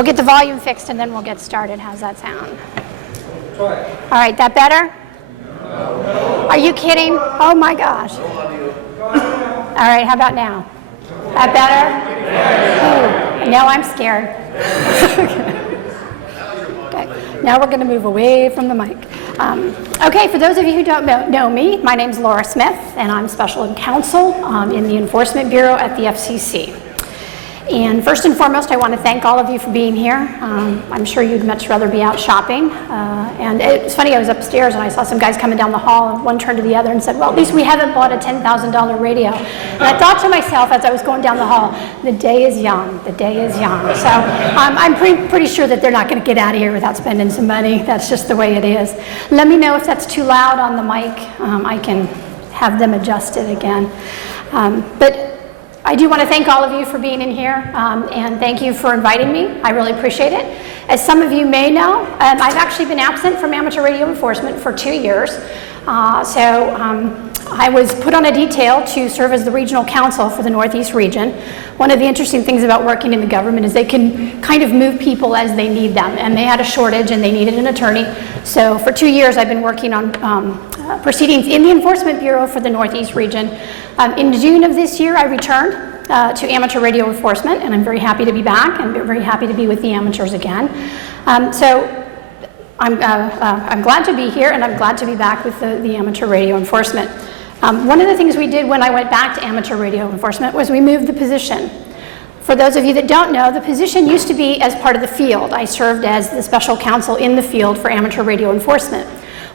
We'll get the volume fixed and then we'll get started. How's that sound? Try it. All right, that better? No. Are you kidding? Oh my gosh. All right, how about now? That better? Ooh, now I'm scared. Okay, now we're going to move away from the mic. Okay, for those of you who don't know me, my name's Laura Smith, and I'm Special Counsel in the Enforcement Bureau at the FCC. And first and foremost, I want to thank all of you for being here. I'm sure you'd much rather be out shopping. And it's funny, I was upstairs and I saw some guys coming down the hall, and one turned to the other and said, well, at least we haven't bought a $10,000 radio. And I thought to myself as I was going down the hall, the day is young, the day is young. So I'm pretty sure that they're not going to get out of here without spending some money. That's just the way it is. Let me know if that's too loud on the mic. I can have them adjusted again. But I do want to thank all of you for being in here, and thank you for inviting me. I really appreciate it. As some of you may know, I've actually been absent from amateur radio enforcement for 2 years. I was put on a detail to serve as the regional counsel for the Northeast region. One of the interesting things about working in the government is they can kind of move people as they need them, and they had a shortage and they needed an attorney. So for 2 years I've been working on proceedings in the Enforcement Bureau for the Northeast region. In June of this year I returned to amateur radio enforcement, and I'm very happy to be back and very happy to be with the amateurs again. I'm glad to be here, and I'm glad to be back with the amateur radio enforcement. One of the things we did when I went back to amateur radio enforcement was we moved the position. For those of you that don't know, the position used to be as part of the field. I served as the special counsel in the field for amateur radio enforcement.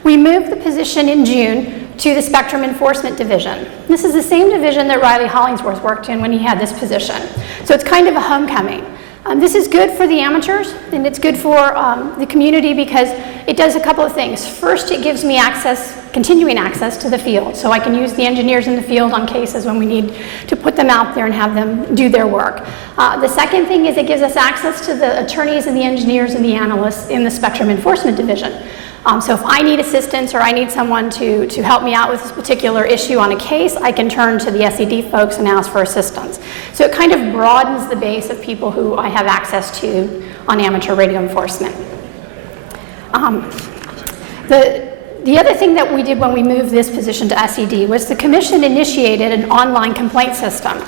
We moved the position in June to the Spectrum Enforcement Division. This is the same division that Riley Hollingsworth worked in when he had this position. So it's kind of a homecoming. This is good for the amateurs, and it's good for the community because it does a couple of things. First, it gives me access, continuing access to the field, so I can use the engineers in the field on cases when we need to put them out there and have them do their work. The second thing is it gives us access to the attorneys and the engineers and the analysts in the Spectrum Enforcement Division. So if I need assistance or I need someone to help me out with this particular issue on a case, I can turn to the SED folks and ask for assistance. So it kind of broadens the base of people who I have access to on amateur radio enforcement. The other thing that we did when we moved this position to SED was the commission initiated an online complaint system.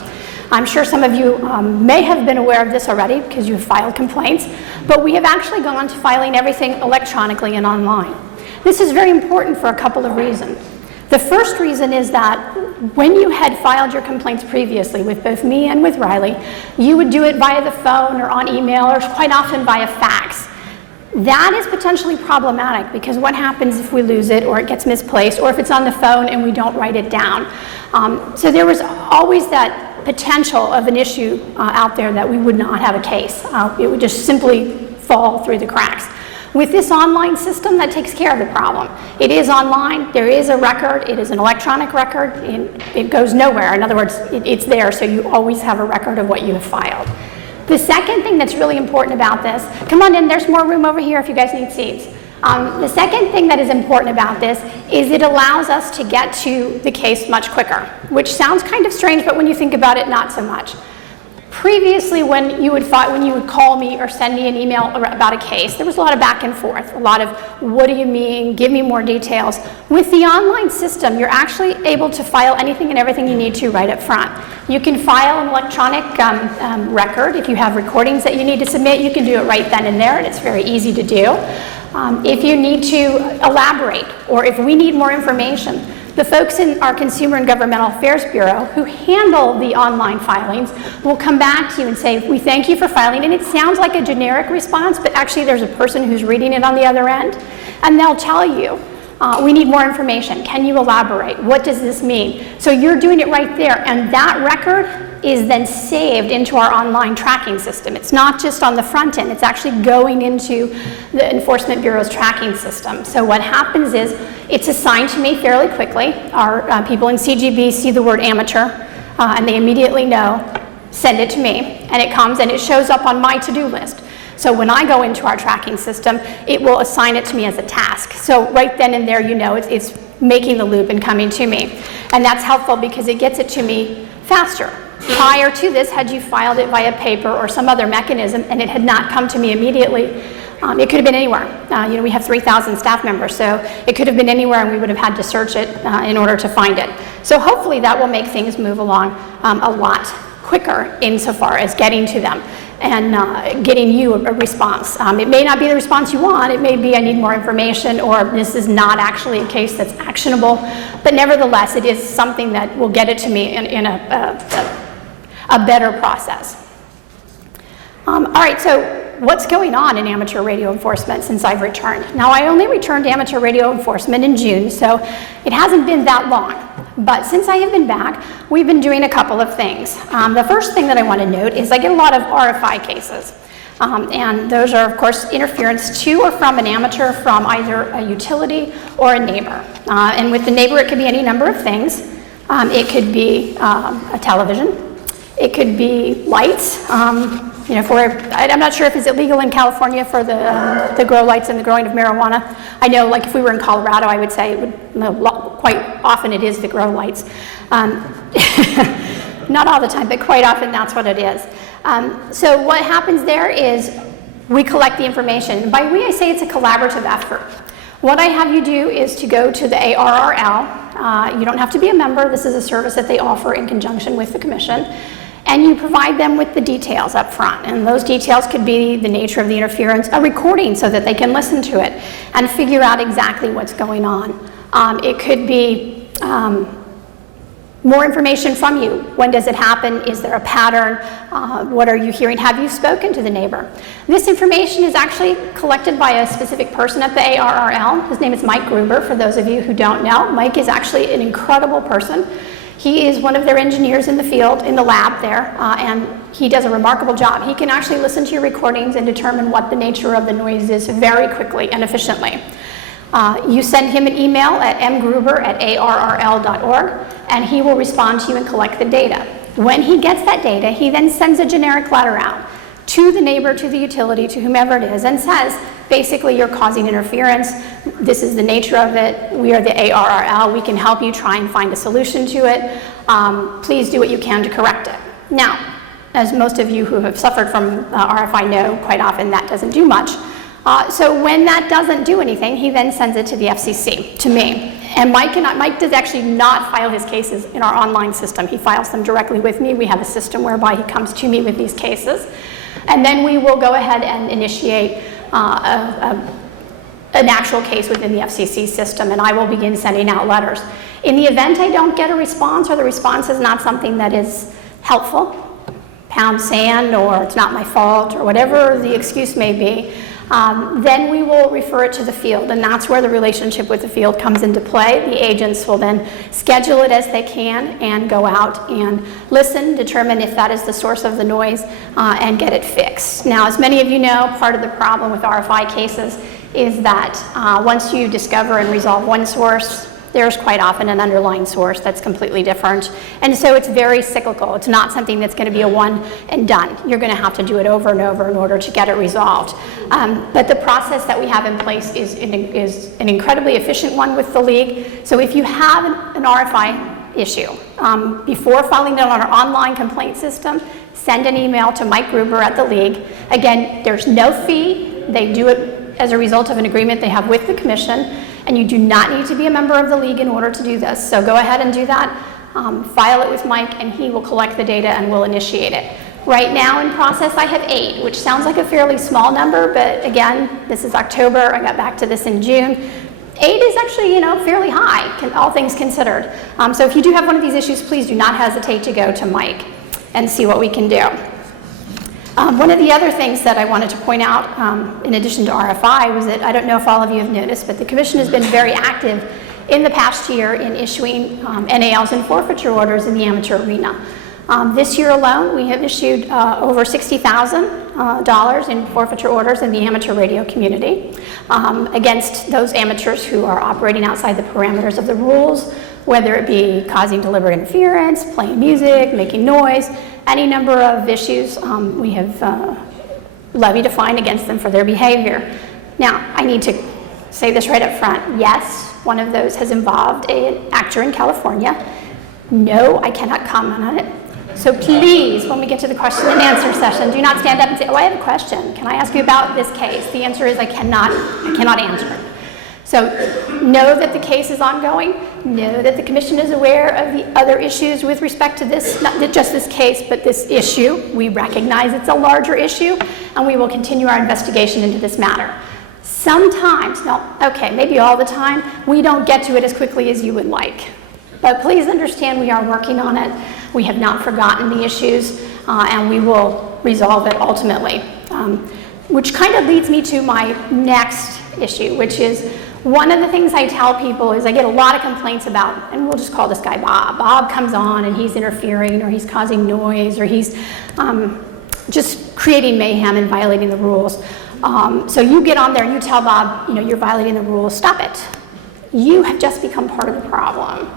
I'm sure some of you may have been aware of this already because you've filed complaints, but we have actually gone to filing everything electronically and online. This is very important for a couple of reasons. The first reason is that when you had filed your complaints previously with both me and with Riley, you would do it via the phone or on email or quite often via fax. That is potentially problematic because what happens if we lose it or it gets misplaced or if it's on the phone and we don't write it down? So there was always that potential of an issue out there that we would not have a case. It would just simply fall through the cracks. With this online system, that takes care of the problem. It is online, there is a record, it is an electronic record, and it goes nowhere. In other words, it's there, so you always have a record of what you have filed. The second thing that's really important about this, come on in, there's more room over here if you guys need seats. The second thing that is important about this is it allows us to get to the case much quicker, which sounds kind of strange, but when you think about it, not so much. Previously, when you would call me or send me an email about a case, there was a lot of back and forth, a lot of what do you mean, give me more details. With the online system, you're actually able to file anything and everything you need to right up front. You can file an electronic record. If you have recordings that you need to submit, you can do it right then and there, and it's very easy to do. If you need to elaborate, or if we need more information, the folks in our Consumer and Governmental Affairs Bureau who handle the online filings will come back to you and say, we thank you for filing, and it sounds like a generic response, but actually there's a person who's reading it on the other end, and they'll tell you, we need more information. Can you elaborate? What does this mean? So you're doing it right there, and that record is then saved into our online tracking system. It's not just on the front end, it's actually going into the Enforcement Bureau's tracking system. So what happens is it's assigned to me fairly quickly. Our people in CGB see the word amateur and they immediately know, send it to me, and it comes and it shows up on my to-do list. So when I go into our tracking system, it will assign it to me as a task. So right then and there, you know it's making the loop and coming to me. And that's helpful because it gets it to me faster. Prior to this, had you filed it via paper or some other mechanism and it had not come to me immediately, it could have been anywhere. We have 3,000 staff members, so it could have been anywhere and we would have had to search it in order to find it. So hopefully that will make things move along a lot quicker insofar as getting to them and getting you a response. It may not be the response you want. It may be I need more information, or this is not actually a case that's actionable, but nevertheless it is something that will get it to me in a better process. All right, so what's going on in amateur radio enforcement since I've returned? Now, I only returned to amateur radio enforcement in June, so it hasn't been that long. But since I have been back, we've been doing a couple of things. The first thing that I want to note is I get a lot of RFI cases. And those are, of course, interference to or from an amateur from either a utility or a neighbor. And with the neighbor, it could be any number of things. It could be a television. It could be lights. I'm not sure if it's illegal in California for the grow lights and the growing of marijuana. I know, like if we were in Colorado, I would say it would, quite often it is the grow lights. Not all the time, but quite often that's what it is. So what happens there is we collect the information. By we, I say it's a collaborative effort. What I have you do is to go to the ARRL. You don't have to be a member. This is a service that they offer in conjunction with the commission. And you provide them with the details up front. And those details could be the nature of the interference, a recording so that they can listen to it and figure out exactly what's going on. It could be more information from you. When does it happen? Is there a pattern? What are you hearing? Have you spoken to the neighbor? This information is actually collected by a specific person at the ARRL. His name is Mike Gruber, for those of you who don't know. Mike is actually an incredible person. He is one of their engineers in the field, in the lab there, and he does a remarkable job. He can actually listen to your recordings and determine what the nature of the noise is very quickly and efficiently. You send him an email at mgruber@arrl.org, and he will respond to you and collect the data. When he gets that data, he then sends a generic letter out to the neighbor, to the utility, to whomever it is, and says, basically, you're causing interference. This is the nature of it. We are the ARRL. We can help you try and find a solution to it. Please do what you can to correct it. Now, as most of you who have suffered from RFI know, quite often that doesn't do much. So when that doesn't do anything, he then sends it to the FCC, to me. And Mike does actually not file his cases in our online system. He files them directly with me. We have a system whereby he comes to me with these cases. And then we will go ahead and initiate an actual case within the FCC system, and I will begin sending out letters. In the event I don't get a response, or the response is not something that is helpful, pound sand, or it's not my fault, or whatever the excuse may be, then we will refer it to the field, and that's where the relationship with the field comes into play. The agents will then schedule it as they can and go out and listen, determine if that is the source of the noise, and get it fixed. Now, as many of you know, part of the problem with RFI cases is that once you discover and resolve one source, there's quite often an underlying source that's completely different. And so it's very cyclical. It's not something that's going to be a one and done. You're going to have to do it over and over in order to get it resolved. But the process that we have in place is an incredibly efficient one with the league. So if you have an RFI issue, before filing it on our online complaint system, send an email to Mike Gruber at the league. Again, there's no fee. They do it as a result of an agreement they have with the commission. And you do not need to be a member of the league in order to do this. So go ahead and do that. File it with Mike, and he will collect the data and will initiate it. Right now in process, I have 8, which sounds like a fairly small number, but again, this is October. I got back to this in June. 8 is actually, fairly high, all things considered. So if you do have one of these issues, please do not hesitate to go to Mike and see what we can do. One of the other things that I wanted to point out, in addition to RFI, was that I don't know if all of you have noticed, but the Commission has been very active in the past year in issuing NALs and forfeiture orders in the amateur arena. This year alone, we have issued over $60,000 in forfeiture orders in the amateur radio community against those amateurs who are operating outside the parameters of the rules, whether it be causing deliberate interference, playing music, making noise, any number of issues we have levied a fine against them for their behavior. Now, I need to say this right up front. Yes, one of those has involved an actor in California. No, I cannot comment on it. So please, when we get to the question and answer session, do not stand up and say, oh, I have a question. Can I ask you about this case? The answer is I cannot answer. So know that the case is ongoing. Know that the commission is aware of the other issues with respect to this, not just this case, but this issue. We recognize it's a larger issue, and we will continue our investigation into this matter. Sometimes, maybe all the time, we don't get to it as quickly as you would like. But please understand we are working on it. We have not forgotten the issues, and we will resolve it ultimately. Which kind of leads me to my next issue, which is one of the things I tell people is I get a lot of complaints about, and we'll just call this guy Bob. Bob comes on and he's interfering, or he's causing noise, or he's just creating mayhem and violating the rules. So you get on there and you tell Bob, you're violating the rules, stop it. You have just become part of the problem.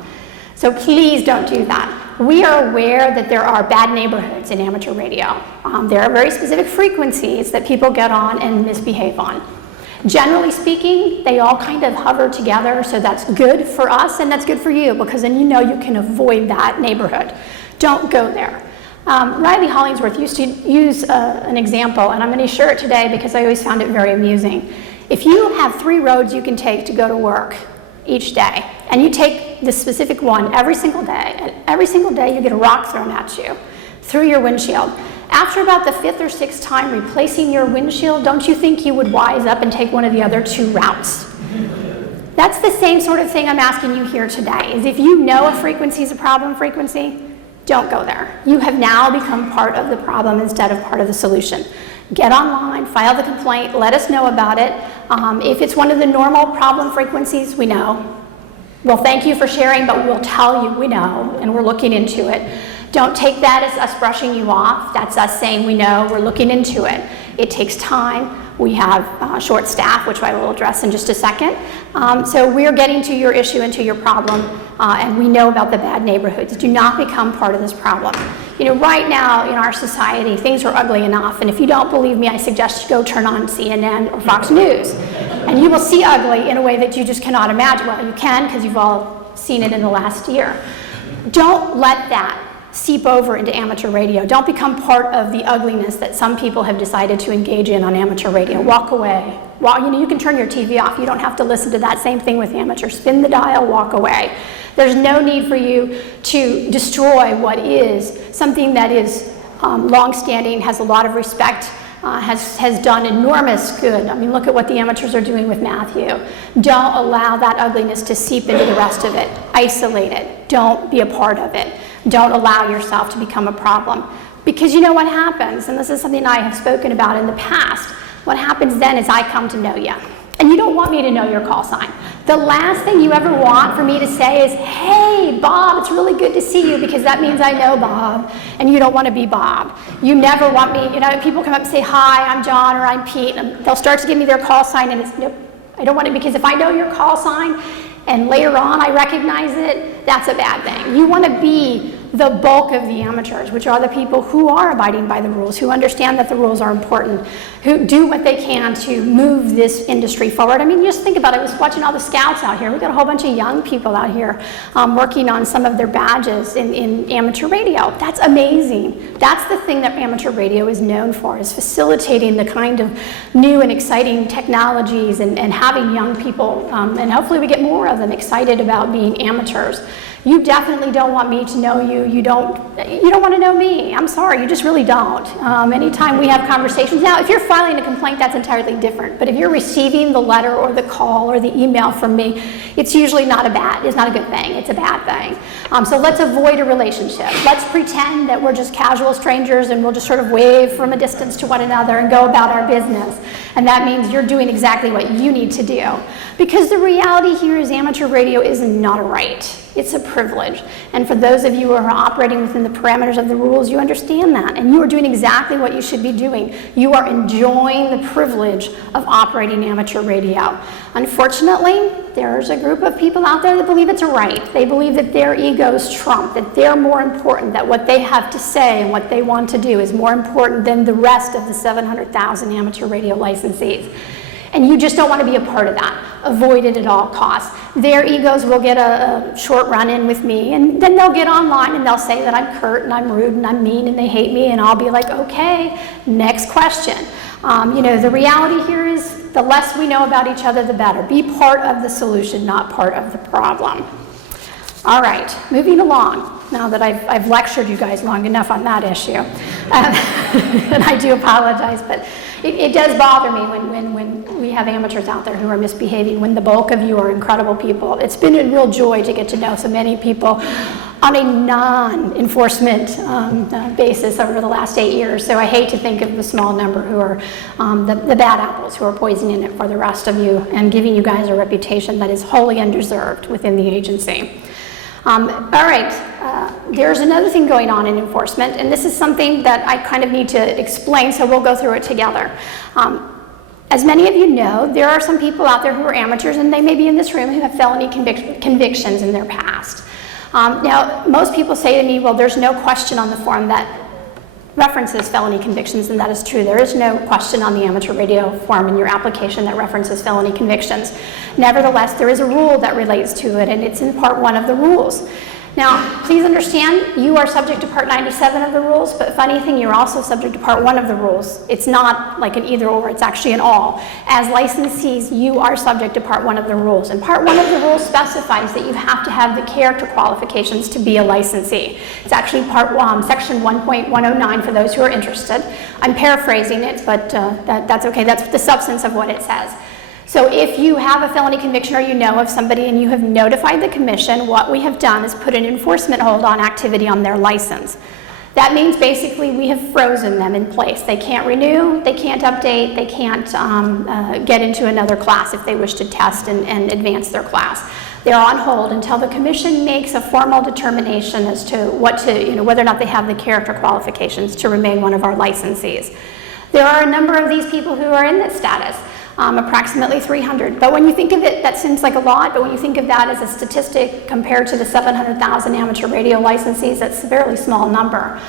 So please don't do that. We are aware that there are bad neighborhoods in amateur radio. There are very specific frequencies that people get on and misbehave on. Generally speaking, they all kind of hover together, so that's good for us and that's good for you, because then you can avoid that neighborhood. Don't go there. Riley Hollingsworth used to use an example, and I'm going to share it today because I always found it very amusing. If you have 3 roads you can take to go to work each day, and you take this specific one every single day, and every single day you get a rock thrown at you through your windshield. After about the 5th or 6th time replacing your windshield, don't you think you would wise up and take one of the other 2 routes? That's the same sort of thing I'm asking you here today, is if you know a frequency is a problem frequency, don't go there. You have now become part of the problem instead of part of the solution. Get online, file the complaint, let us know about it. If it's one of the normal problem frequencies, we know. Well, thank you for sharing, but we'll tell you we know, and we're looking into it. Don't take that as us brushing you off. That's us saying we know, we're looking into it. It takes time. We have short staff, which I will address in just a second. So we're getting to your issue and to your problem, and we know about the bad neighborhoods. Do not become part of this problem. Right now in our society, things are ugly enough, and if you don't believe me, I suggest you go turn on CNN or Fox News, and you will see ugly in a way that you just cannot imagine. Well, you can, because you've all seen it in the last year. Don't let that seep over into amateur radio. Don't become part of the ugliness that some people have decided to engage in on amateur radio. Walk away. You can turn your TV off. You don't have to listen to that. Same thing with amateur. Spin the dial, walk away. There's no need for you to destroy what is something that is long-standing, has a lot of respect, has done enormous good. Look at what the amateurs are doing with Matthew. Don't allow that ugliness to seep into the rest of it. Isolate it. Don't be a part of it. Don't allow yourself to become a problem. Because you know what happens, and this is something I have spoken about in the past, what happens then is I come to know you. And you don't want me to know your call sign. The last thing you ever want for me to say is, hey, Bob, it's really good to see you, because that means I know Bob, and you don't want to be Bob. You never want me, people come up and say, hi, I'm John, or I'm Pete, and they'll start to give me their call sign, and it's, nope, I don't want it, because if I know your call sign, and later on I recognize it, that's a bad thing. You want to be the bulk of the amateurs, which are the people who are abiding by the rules, who understand that the rules are important, who do what they can to move this industry forward. Just think about it. I was watching all the scouts out here. We've got a whole bunch of young people out here working on some of their badges in amateur radio. That's amazing. That's the thing that amateur radio is known for, is facilitating the kind of new and exciting technologies and having young people, and hopefully we get more of them excited about being amateurs. You definitely don't want me to know you. You don't want to know me. I'm sorry, you just really don't. Anytime we have conversations. Now, if you're filing a complaint, that's entirely different. But if you're receiving the letter or the call or the email from me, it's usually it's not a good thing. It's a bad thing. So let's avoid a relationship. Let's pretend that we're just casual strangers and we'll just sort of wave from a distance to one another and go about our business. And that means you're doing exactly what you need to do. Because the reality here is amateur radio is not a right. It's a privilege. And for those of you who are operating within the parameters of the rules, you understand that. And you are doing exactly what you should be doing. You are enjoying the privilege of operating amateur radio. Unfortunately, there's a group of people out there that believe it's a right. They believe that their egos trump, that they're more important, that what they have to say and what they want to do is more important than the rest of the 700,000 amateur radio licensees. And you just don't want to be a part of that. Avoid it at all costs. Their egos will get a short run-in with me, and then they'll get online and they'll say that I'm curt and I'm rude and I'm mean and they hate me, and I'll be like, okay, next question. The reality here is the less we know about each other, the better. Be part of the solution, not part of the problem. All right, moving along. Now that I've lectured you guys long enough on that issue, and I do apologize, but it does bother me when we have amateurs out there who are misbehaving, when the bulk of you are incredible people. It's been a real joy to get to know so many people on a non-enforcement basis over the last 8 years. So I hate to think of the small number who are the bad apples who are poisoning it for the rest of you and giving you guys a reputation that is wholly undeserved within the agency. All right, there's another thing going on in enforcement, and this is something that I kind of need to explain, so we'll go through it together. As many of you know, there are some people out there who are amateurs, and they may be in this room, who have felony convictions in their past. Now, most people say to me, well, there's no question on the form that references felony convictions, and that is true. There is no question on the amateur radio form in your application that references felony convictions. Nevertheless, there is a rule that relates to it, and it's in Part 1 of the rules. Now, please understand, you are subject to Part 97 of the rules, but funny thing, you're also subject to Part 1 of the rules. It's not like an either or, it's actually an all. As licensees, you are subject to Part 1 of the rules, and Part 1 of the rules specifies that you have to have the character qualifications to be a licensee. It's actually Section 1.109 for those who are interested. I'm paraphrasing it, but that's okay. That's the substance of what it says. So if you have a felony conviction or you know of somebody and you have notified the commission, what we have done is put an enforcement hold on activity on their license. That means basically we have frozen them in place. They can't renew, they can't update, they can't get into another class if they wish to test and advance their class. They're on hold until the commission makes a formal determination as to whether or not they have the character qualifications to remain one of our licensees. There are a number of these people who are in this status. Approximately 300. But when you think of it, that seems like a lot, but when you think of that as a statistic compared to the 700,000 amateur radio licensees, that's a fairly small number.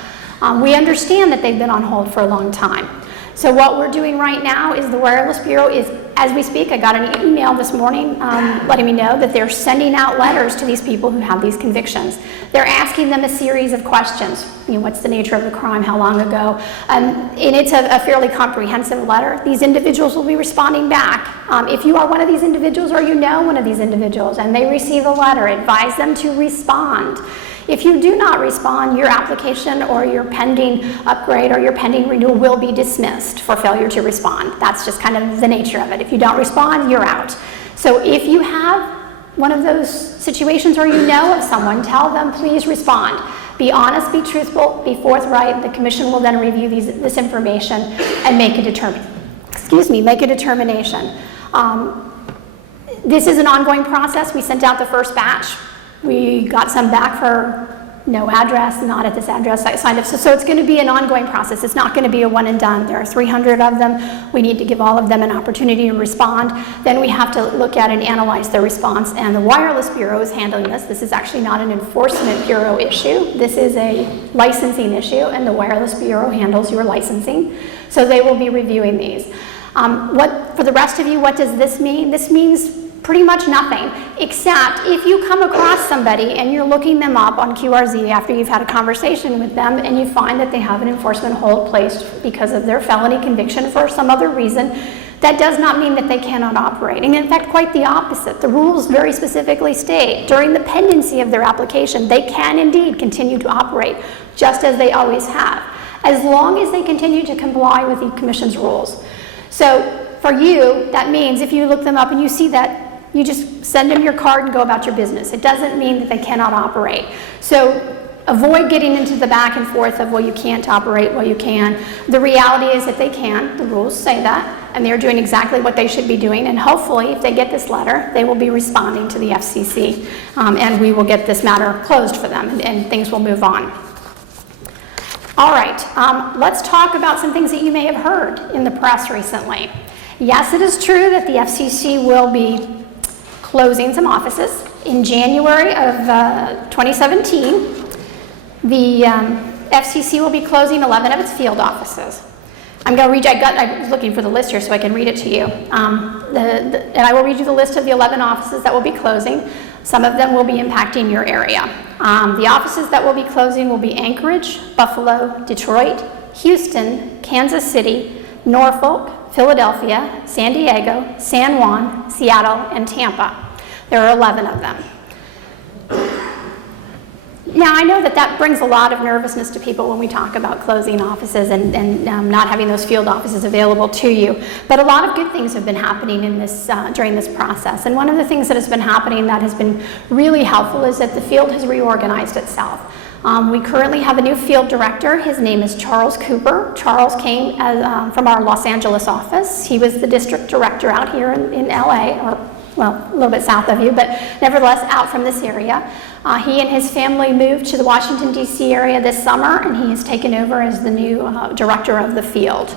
We understand that they've been on hold for a long time. So what we're doing right now is the Wireless Bureau is, as we speak, I got an email this morning letting me know that they're sending out letters to these people who have these convictions. They're asking them a series of questions. What's the nature of the crime, how long ago? And it's a fairly comprehensive letter. These individuals will be responding back. If you are one of these individuals or you know one of these individuals and they receive a letter, advise them to respond. If you do not respond, your application or your pending upgrade or your pending renewal will be dismissed for failure to respond. That's just kind of the nature of it. If you don't respond, you're out. So if you have one of those situations or you know of someone, tell them, please respond. Be honest, be truthful, be forthright. The commission will then review this information and make a determination. This is an ongoing process. We sent out the first batch. We got some back for no address, not at this address, I signed up. So it's going to be an ongoing process. It's not going to be a one and done. There are 300 of them. We need to give all of them an opportunity to respond. Then we have to look at and analyze their response. And the Wireless Bureau is handling this. This is actually not an Enforcement Bureau issue. This is a licensing issue, and the Wireless Bureau handles your licensing. So they will be reviewing these. For the rest of you, what does this mean? This means pretty much nothing, except if you come across somebody and you're looking them up on QRZ after you've had a conversation with them and you find that they have an enforcement hold placed because of their felony conviction for some other reason, that does not mean that they cannot operate. And in fact, quite the opposite. The rules very specifically state during the pendency of their application, they can indeed continue to operate just as they always have, as long as they continue to comply with the commission's rules. So for you, that means if you look them up and you see that, you just send them your card and go about your business. It doesn't mean that they cannot operate. So avoid getting into the back and forth of, well, you can't operate, well, you can. The reality is that they can. The rules say that, and they're doing exactly what they should be doing. And hopefully, if they get this letter, they will be responding to the FCC, and we will get this matter closed for them, and things will move on. All right, let's talk about some things that you may have heard in the press recently. Yes, it is true that the FCC will be closing some offices. In January of 2017, the FCC will be closing 11 of its field offices. I'm going to read, I was looking for the list here so I can read it to you. And I will read you the list of the 11 offices that will be closing. Some of them will be impacting your area. The offices that will be closing will be Anchorage, Buffalo, Detroit, Houston, Kansas City, Norfolk, Philadelphia, San Diego, San Juan, Seattle, and Tampa. There are 11 of them. Now, I know that that brings a lot of nervousness to people when we talk about closing offices and not having those field offices available to you, but a lot of good things have been happening in this, during this process. And one of the things that has been happening that has been really helpful is that the field has reorganized itself. We currently have a new field director. His name is Charles Cooper. Charles came from our Los Angeles office. He was the district director out here in LA, or well, a little bit south of you, but nevertheless out from this area. He and his family moved to the Washington, D.C. area this summer, and he has taken over as the new director of the field.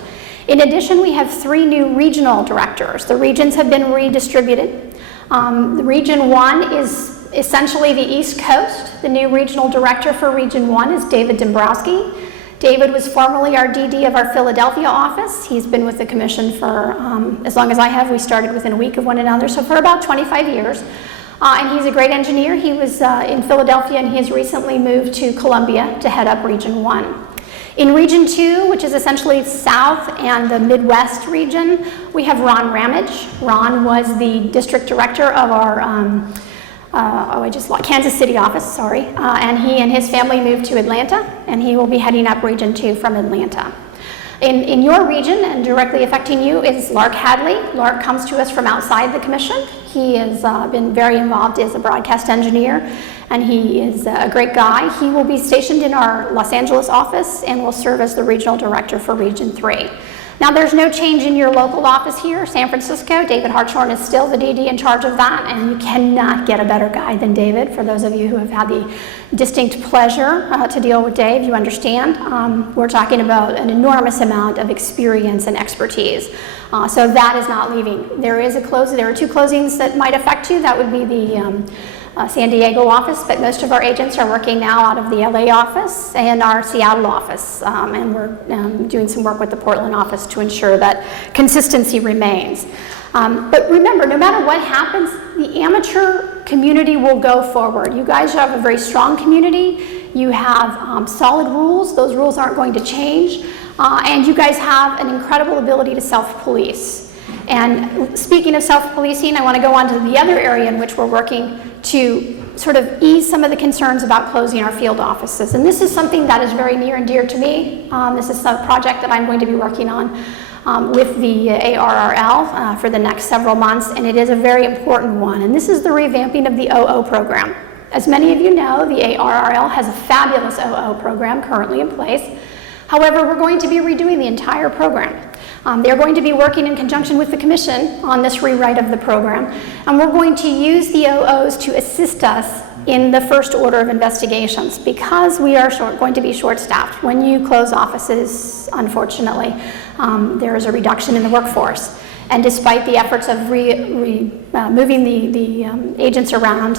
In addition, we have 3 new regional directors. The regions have been redistributed. Region 1 is essentially the East Coast. The new regional director for Region 1 is David Dombrowski. David was formerly our DD of our Philadelphia office. He's been with the commission for as long as I have. We started within a week of one another, so for about 25 years. And he's a great engineer. He was in Philadelphia, and he has recently moved to Columbia to head up Region 1. In Region 2, which is essentially South and the Midwest region, we have Ron Ramage. Ron was the district director of our Kansas City office, sorry. And he and his family moved to Atlanta, and he will be heading up Region 2 from Atlanta. In your region, and directly affecting you, is Lark Hadley. Lark comes to us from outside the commission. He has been very involved as a broadcast engineer, and he is a great guy. He will be stationed in our Los Angeles office and will serve as the regional director for Region 3. Now, there's no change in your local office here, San Francisco. David Hartshorn is still the DD in charge of that, and you cannot get a better guy than David. For those of you who have had the distinct pleasure to deal with Dave, you understand. We're talking about an enormous amount of experience and expertise. So that is not leaving. There are 2 closings that might affect you. That would be the San Diego office, but most of our agents are working now out of the LA office and our Seattle office, and we're doing some work with the Portland office to ensure that consistency remains. But remember, no matter what happens, the amateur community will go forward. You guys have a very strong community. You have solid rules. Those rules aren't going to change, and you guys have an incredible ability to self-police. And speaking of self-policing, I want to go on to the other area in which we're working to sort of ease some of the concerns about closing our field offices. And this is something that is very near and dear to me. This is a project that I'm going to be working on with the ARRL for the next several months, and it is a very important one. And this is the revamping of the OO program. As many of you know, the ARRL has a fabulous OO program currently in place. However, we're going to be redoing the entire program. They're going to be working in conjunction with the Commission on this rewrite of the program, and we're going to use the OOs to assist us in the first order of investigations because we are going to be short-staffed. When you close offices, unfortunately, there is a reduction in the workforce. And despite the efforts of moving the agents around,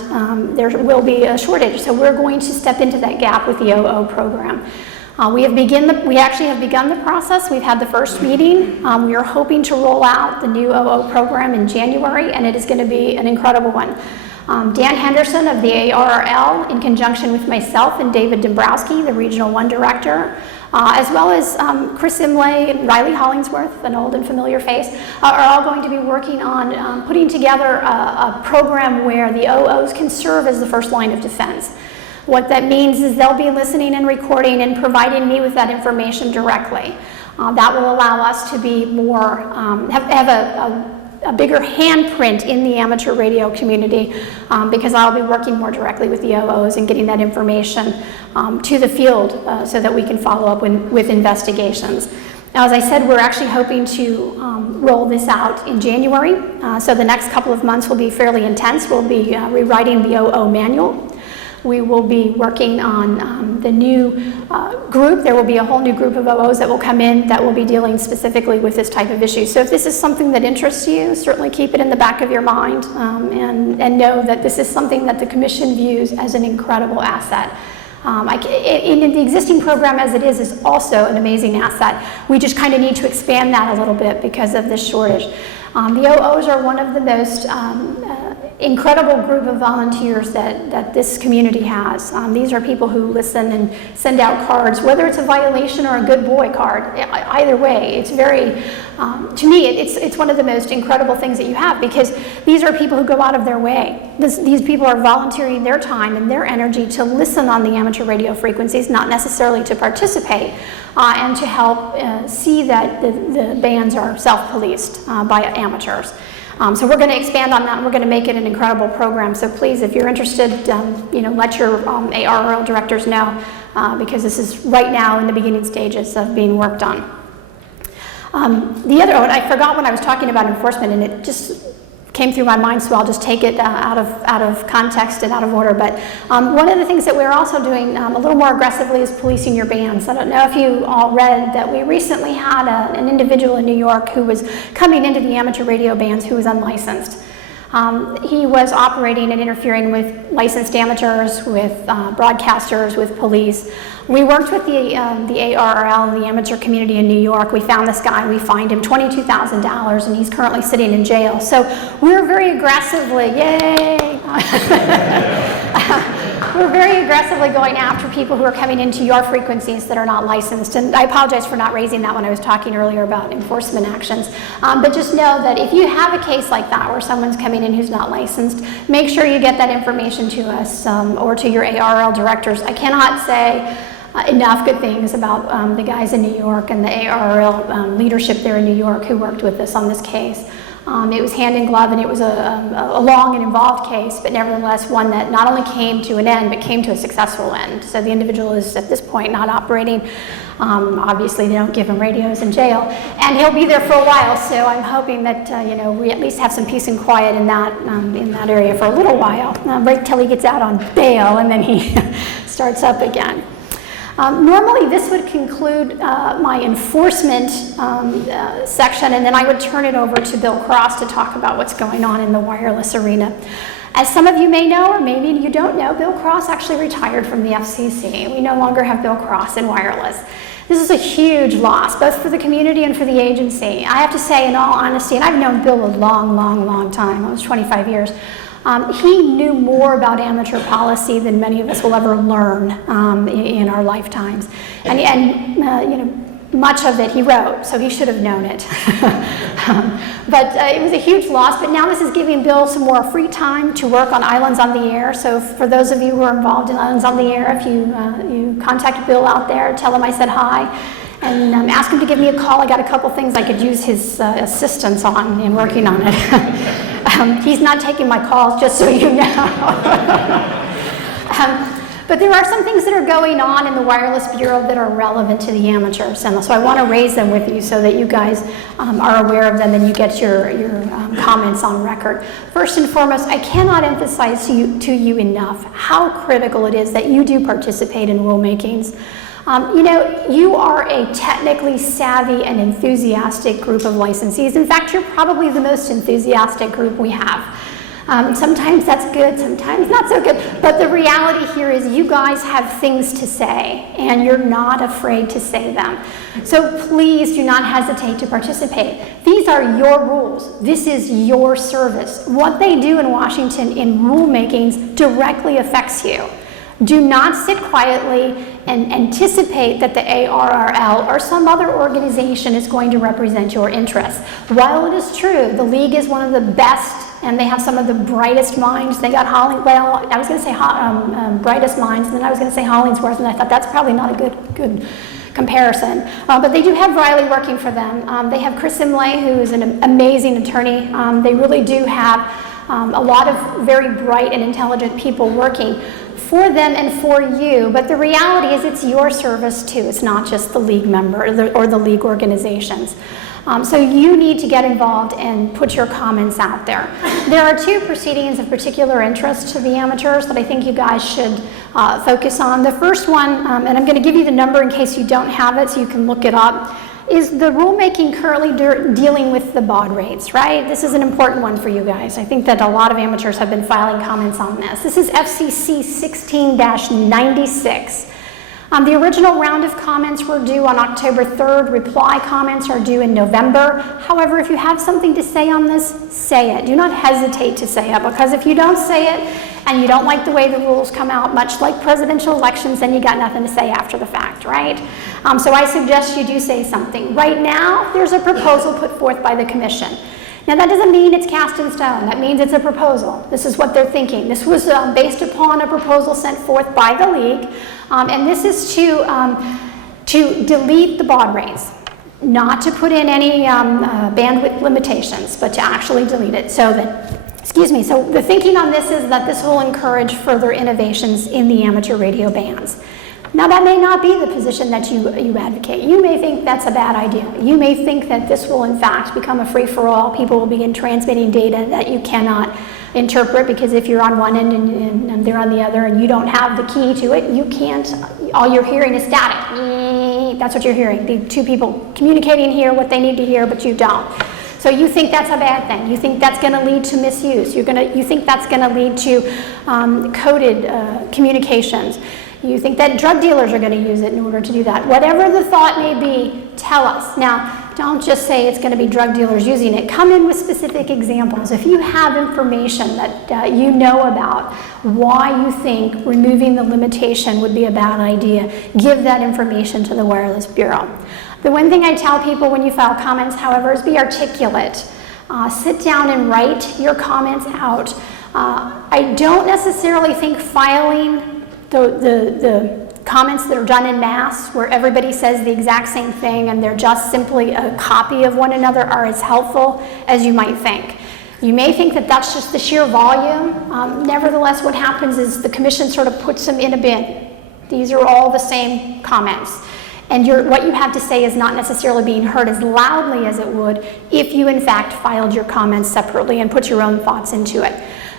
there will be a shortage. So we're going to step into that gap with the OO program. We actually have begun the process. We've had the first meeting. We are hoping to roll out the new OO program in January, and it is going to be an incredible one. Dan Henderson of the ARRL, in conjunction with myself and David Dombrowski, the Regional 1 Director, as well as Chris Imlay and Riley Hollingsworth, an old and familiar face, are all going to be working on putting together a program where the OOs can serve as the first line of defense. What that means is they'll be listening and recording and providing me with that information directly. That will allow us to be more, have a bigger handprint in the amateur radio community because I'll be working more directly with the OOs and getting that information to the field so that we can follow up with investigations. Now, as I said, we're actually hoping to roll this out in January. So the next couple of months will be fairly intense. We'll be rewriting the OO manual. We will be working on the new group. There will be a whole new group of OOs that will come in that will be dealing specifically with this type of issue. So if this is something that interests you, certainly keep it in the back of your mind and know that this is something that the Commission views as an incredible asset In the existing program as it is also an amazing asset. We just kind of need to expand that a little bit because of this shortage. The OOs are one of the most incredible group of volunteers that this community has. These are people who listen and send out cards, whether it's a violation or a good boy card. Either way, it's very, to me, it's one of the most incredible things that you have, because these are people who go out of their way. These people are volunteering their time and their energy to listen on the amateur radio frequencies, not necessarily to participate, and to help see that the bands are self-policed by amateurs. So we're going to expand on that, and we're going to make it an incredible program. So please, if you're interested, let your ARRL directors know, because this is right now in the beginning stages of being worked on. The other one, I forgot when I was talking about enforcement, and it just came through my mind, so I'll just take it out of context and out of order. But one of the things that we're also doing a little more aggressively is policing your bands. I don't know if you all read that we recently had an individual in New York who was coming into the amateur radio bands who was unlicensed. He was operating and interfering with licensed amateurs, with broadcasters, with police. We worked with the ARRL, the amateur community in New York. We found this guy, we fined him $22,000, and he's currently sitting in jail. So we're very aggressively, yay! We're very aggressively going after people who are coming into your frequencies that are not licensed. And I apologize for not raising that when I was talking earlier about enforcement actions. But just know that if you have a case like that where someone's coming in who's not licensed, make sure you get that information to us or to your ARRL directors. I cannot say enough good things about the guys in New York and the ARRL leadership there in New York who worked with us on this case. It was hand in glove, and it was a long and involved case, but nevertheless one that not only came to an end, but came to a successful end. So the individual is at this point not operating. Obviously they don't give him radios in jail, and he'll be there for a while. So I'm hoping that we at least have some peace and quiet in that area for a little while, right till he gets out on bail, and then he starts up again. Normally this would conclude my enforcement section, and then I would turn it over to Bill Cross to talk about what's going on in the wireless arena. As some of you may know, or maybe you don't know, Bill Cross actually retired from the FCC. We no longer have Bill Cross in wireless. This is a huge loss, both for the community and for the agency. I have to say, in all honesty, and I've known Bill a long, long, long time, almost 25 years, he knew more about amateur policy than many of us will ever learn in our lifetimes. And much of it he wrote, so he should have known it. But it was a huge loss, but now this is giving Bill some more free time to work on Islands on the Air. So for those of you who are involved in Islands on the Air, if you contact Bill out there, tell him I said hi, and ask him to give me a call. I got a couple things I could use his assistance on in working on it. He's not taking my calls, just so you know. But there are some things that are going on in the Wireless Bureau that are relevant to the amateurs, and so I want to raise them with you so that you guys are aware of them and you get your comments on record. First and foremost, I cannot emphasize to you enough how critical it is that you do participate in rulemakings. You are a technically savvy and enthusiastic group of licensees. In fact, you're probably the most enthusiastic group we have. Sometimes that's good, sometimes not so good, but the reality here is you guys have things to say, and you're not afraid to say them. So please do not hesitate to participate. These are your rules. This is your service. What they do in Washington in rulemakings directly affects you. Do not sit quietly and anticipate that the ARRL or some other organization is going to represent your interests. While it is true, the league is one of the best and they have some of the brightest minds. They got I was going to say brightest minds, and then I was going to say Hollingsworth, and I thought that's probably not a good comparison. But they do have Riley working for them. They have Chris Imlay, who is an amazing attorney. They really do have a lot of very bright and intelligent people working for them and for you, but the reality is it's your service too. It's not just the league member or the league organizations. So you need to get involved and put your comments out there. There are two proceedings of particular interest to the amateurs that I think you guys should focus on. The first one, and I'm going to give you the number in case you don't have it so you can look it up. is the rulemaking currently dealing with the baud rates, right? This is an important one for you guys. I think that a lot of amateurs have been filing comments on this. This is FCC 16-96. The original round of comments were due on October 3rd. Reply comments are due in November. However, if you have something to say on this, say it. Do not hesitate to say it, because if you don't say it and you don't like the way the rules come out, much like presidential elections, then you got nothing to say after the fact, right? So I suggest you do say something. Right now, there's a proposal put forth by the commission. Now, that doesn't mean it's cast in stone. That means it's a proposal. This is what they're thinking. This was based upon a proposal sent forth by the league, and this is to delete the baud rates, not to put in any bandwidth limitations, but to actually delete it. So the thinking on this is that this will encourage further innovations in the amateur radio bands. Now, that may not be the position that you advocate. You may think that's a bad idea. You may think that this will, in fact, become a free-for-all. People will begin transmitting data that you cannot interpret, because if you're on one end and they're on the other and you don't have the key to it, you can't, all you're hearing is static. That's what you're hearing. The two people communicating hear what they need to hear, but you don't. So you think that's a bad thing. You think that's going to lead to misuse. You think that's going to lead to coded communications. You think that drug dealers are going to use it in order to do that. Whatever the thought may be, tell us. Now, don't just say it's going to be drug dealers using it. Come in with specific examples. If you have information that you know about why you think removing the limitation would be a bad idea, give that information to the Wireless Bureau. The one thing I tell people when you file comments, however, is be articulate. Sit down and write your comments out. I don't necessarily think filing the comments that are done in mass, where everybody says the exact same thing and they're just simply a copy of one another, are as helpful as you might think. You may think that that's just the sheer volume. Nevertheless, what happens is the commission sort of puts them in a bin. These are all the same comments. And what you have to say is not necessarily being heard as loudly as it would if you, in fact, filed your comments separately and put your own thoughts into it.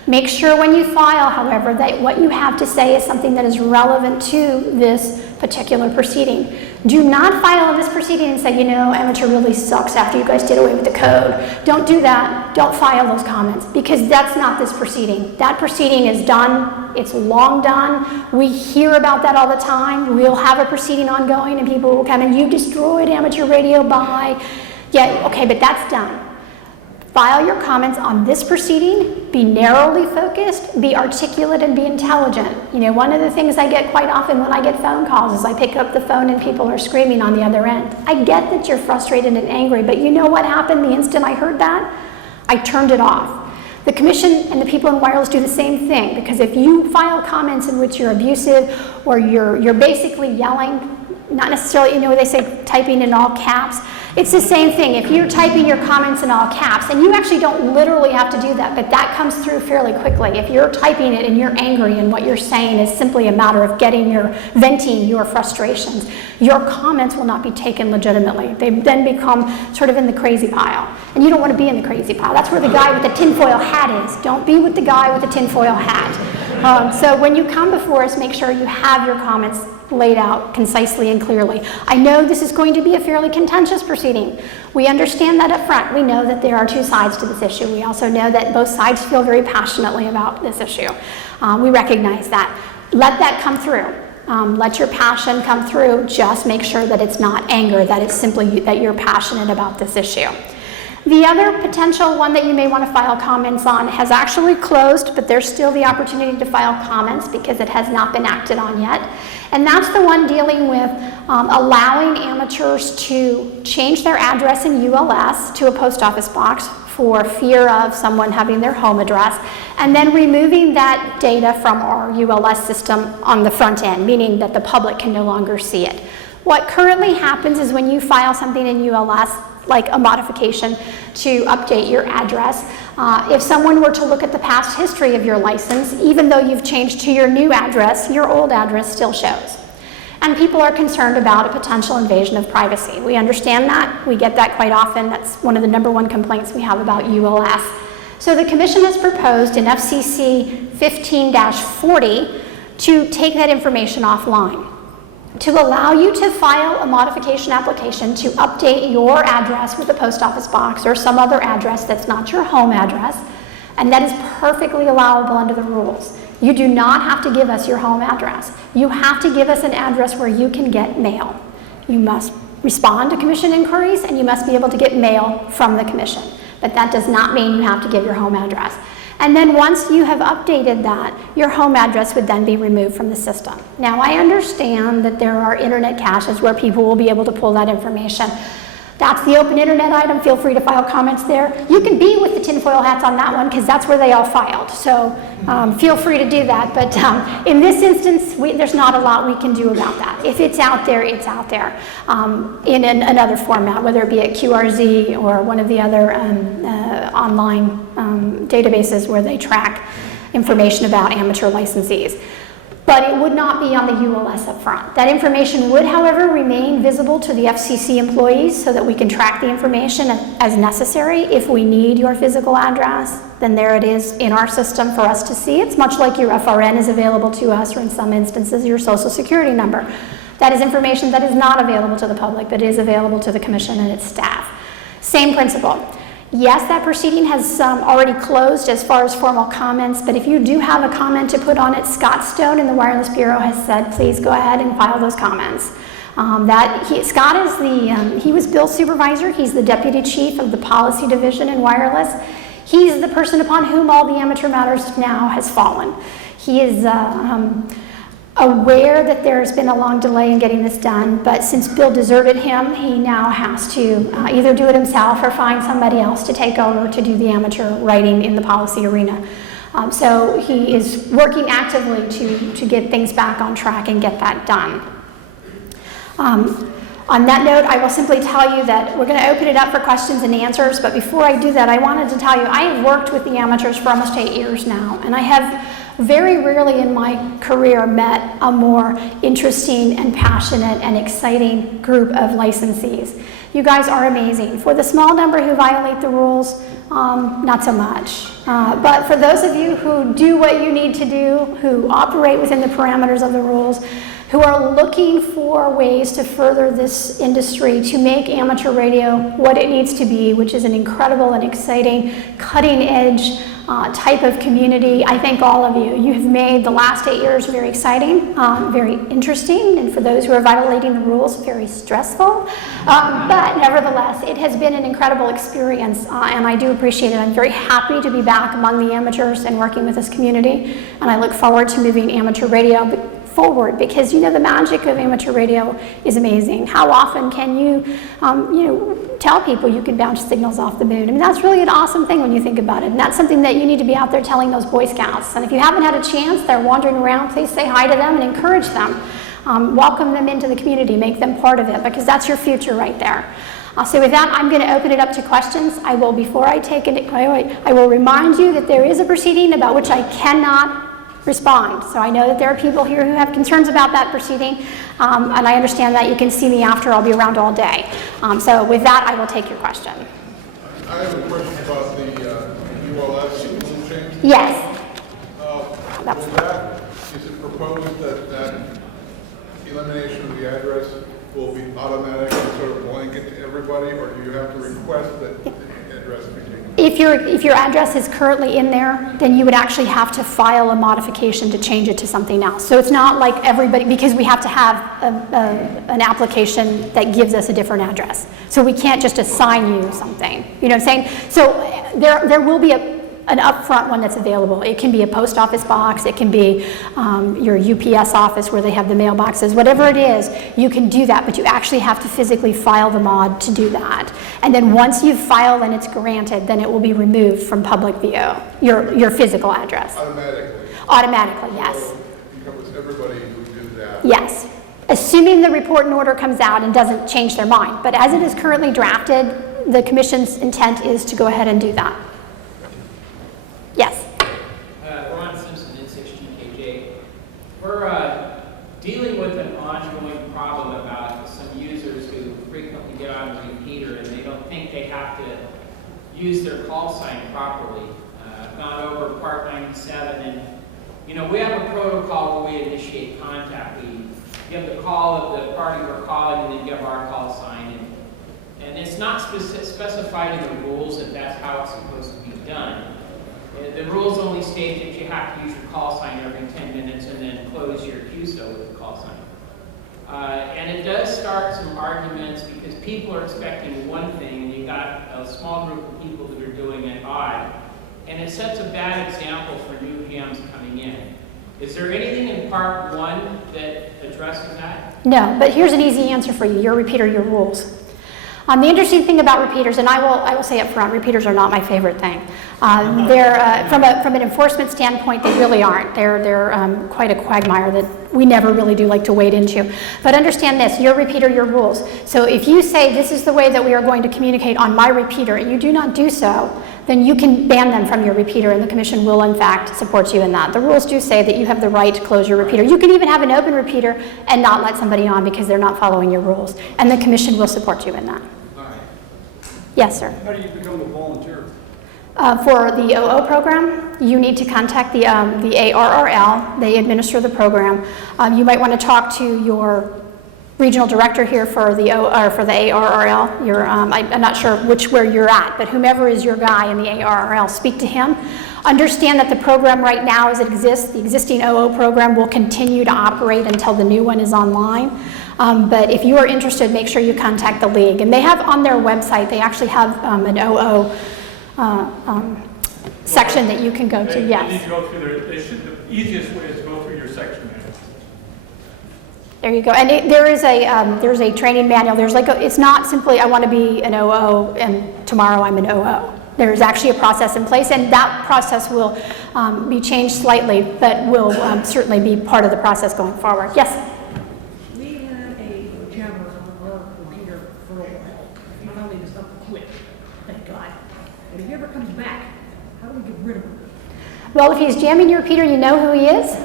Make sure when you file, however, that what you have to say is something that is relevant to this particular proceeding. Do not file this proceeding and say, you know, amateur really sucks after you guys did away with the code. Don't do that. Don't file those comments, because that's not this proceeding. That proceeding is done. It's long done. We hear about that all the time. We'll have a proceeding ongoing and people will come and you destroyed amateur radio by, yeah, okay, but that's done. File your comments on this proceeding, be narrowly focused, be articulate, and be intelligent. You know, one of the things I get quite often when I get phone calls is I pick up the phone and people are screaming on the other end. I get that you're frustrated and angry, but you know what happened the instant I heard that? I turned it off. The commission and the people in wireless do the same thing, because if you file comments in which you're abusive or you're basically yelling, not necessarily, you know, they say typing in all caps. It's the same thing. If you're typing your comments in all caps, and you actually don't literally have to do that, but that comes through fairly quickly. If you're typing it and you're angry and what you're saying is simply a matter of venting your frustrations, your comments will not be taken legitimately. They then become sort of in the crazy pile. And you don't want to be in the crazy pile. That's where the guy with the tinfoil hat is. Don't be with the guy with the tinfoil hat. So when you come before us, make sure you have your comments laid out concisely and clearly. I know this is going to be a fairly contentious proceeding. We understand that up front. We know that there are two sides to this issue. We also know that both sides feel very passionately about this issue. We recognize that. Let that come through. Let your passion come through. Just make sure that it's not anger, that it's simply that you're passionate about this issue. The other potential one that you may want to file comments on has actually closed, but there's still the opportunity to file comments because it has not been acted on yet. And that's the one dealing with allowing amateurs to change their address in ULS to a post office box for fear of someone having their home address, and then removing that data from our ULS system on the front end, meaning that the public can no longer see it. What currently happens is when you file something in ULS, like a modification to update your address, if someone were to look at the past history of your license, even though you've changed to your new address, your old address still shows. And people are concerned about a potential invasion of privacy. We understand that. We get that quite often. That's one of the #1 complaints we have about ULS. So the Commission has proposed in FCC 15-40 to take that information offline. to allow you to file a modification application to update your address with a post office box or some other address that's not your home address, and that is perfectly allowable under the rules. You do not have to give us your home address. You have to give us an address where you can get mail. You must respond to commission inquiries, and you must be able to get mail from the commission. But that does not mean you have to give your home address. And then once you have updated that, your home address would then be removed from the system. Now, I understand that there are internet caches where people will be able to pull that information. That's the open internet item. Feel free to file comments there. You can be with the tinfoil hats on that one because that's where they all filed. So feel free to do that. But in this instance, there's not a lot we can do about that. If it's out there, it's out there in another format, whether it be at QRZ or one of the other online databases where they track information about amateur licensees. But it would not be on the ULS up front. That information would, however, remain visible to the FCC employees so that we can track the information as necessary. If we need your physical address, then there it is in our system for us to see. It's much like your FRN is available to us, or in some instances, your social security number. That is information that is not available to the public, but is available to the commission and its staff. Same principle. Yes, that proceeding has already closed as far as formal comments, but if you do have a comment to put on it, Scott Stone in the Wireless Bureau has said, please go ahead and file those comments. Scott is he was Bill's supervisor. He's the deputy chief of the policy division in wireless. He's the person upon whom all the amateur matters now has fallen. He is aware that there's been a long delay in getting this done, but since Bill deserted him, he now has to either do it himself or find somebody else to take over to do the amateur writing in the policy arena. So he is working actively to get things back on track and get that done. On that note, I will simply tell you that we're going to open it up for questions and answers, but before I do that, I wanted to tell you I have worked with the amateurs for almost 8 years now, and I have very rarely in my career met a more interesting and passionate and exciting group of licensees. You guys are amazing. For the small number who violate the rules, not so much. But for those of you who do what you need to do, who operate within the parameters of the rules, who are looking for ways to further this industry, to make amateur radio what it needs to be, which is an incredible and exciting, cutting-edge type of community. I thank all of you. You have made the last 8 years very exciting, very interesting, and for those who are violating the rules, very stressful. But nevertheless, it has been an incredible experience, and I do appreciate it. I'm very happy to be back among the amateurs and working with this community, and I look forward to moving amateur radio forward, because you know the magic of amateur radio is amazing. How often can you tell people you can bounce signals off the moon? I mean, that's really an awesome thing when you think about it, and that's something that you need to be out there telling those Boy Scouts. And if you haven't had a chance, they're wandering around, please say hi to them and encourage them. Welcome them into the community, make them part of it, because that's your future right there. So with that, I'm going to open it up to questions. I will, before I take it, I will remind you that there is a proceeding about which I cannot respond. So I know that there are people here who have concerns about that proceeding, and I understand that. You can see me after. I'll be around all day. So with that, I will take your question. I have a question about the ULS rule change. Yes. Is it proposed that elimination of the address will be automatic and sort of blanket to everybody, or do you have to request that the address be taken? If your address is currently in there, then you would actually have to file a modification to change it to something else. So it's not like everybody, because we have to have an application that gives us a different address. So we can't just assign you something. You know what I'm saying? So there will be an upfront one that's available. It can be a post office box, it can be your UPS office where they have the mailboxes, whatever it is, you can do that, but you actually have to physically file the mod to do that. And then once you've filed and it's granted, then it will be removed from public view, your physical address. Automatically? Automatically, yes. So it covers everybody who did that? Yes. Assuming the report and order comes out and doesn't change their mind. But as it is currently drafted, the commission's intent is to go ahead and do that. Yes. Ron Simpson, N16KJ. We're dealing with an ongoing problem about some users who frequently get on the repeater and they don't think they have to use their call sign properly. I've gone over Part 97, and we have a protocol where we initiate contact. We You have the call of the party we're calling, and then you have our call sign. And it's not specified in the rules that that's how it's supposed to be done. The rules only state that you have to use your call sign every 10 minutes and then close your QSO with the call sign. And it does start some arguments because people are expecting one thing, and you've got a small group of people that are doing it odd. And it sets a bad example for new GMs coming in. Is there anything in part 1 that addresses that? No, but here's an easy answer for you. Your repeater, your rules. The interesting thing about repeaters, and I will say up front, repeaters are not my favorite thing. They're from an enforcement standpoint, they really aren't. They're quite a quagmire that we never really do like to wade into. But understand this: your repeater, your rules. So if you say this is the way that we are going to communicate on my repeater, and you do not do so, then you can ban them from your repeater, and the commission will in fact support you in that. The rules do say that you have the right to close your repeater. You can even have an open repeater and not let somebody on because they're not following your rules, and the commission will support you in that. Yes, sir. How do you become a volunteer? For the OO program, you need to contact the ARRL. They administer the program. You might want to talk to your regional director here for the ARRL. I'm not sure where you're at, but whomever is your guy in the ARRL, speak to him. Understand that the program right now as it exists, the existing OO program will continue to operate until the new one is online. But if you are interested, make sure you contact the league. And they have on their website, they actually have an OO section that you can go to, yes. They need to go through the easiest way is to go through your section manual. There you go. And there's a training manual. It's not simply I want to be an OO and tomorrow I'm an OO. There's actually a process in place, and that process will be changed slightly, but will certainly be part of the process going forward. Yes? We had a jammer on our computer for a while. Finally, the stuff quit, thank God. But if he ever comes back, how do we get rid of him? Well, if he's jamming your repeater, you know who he is?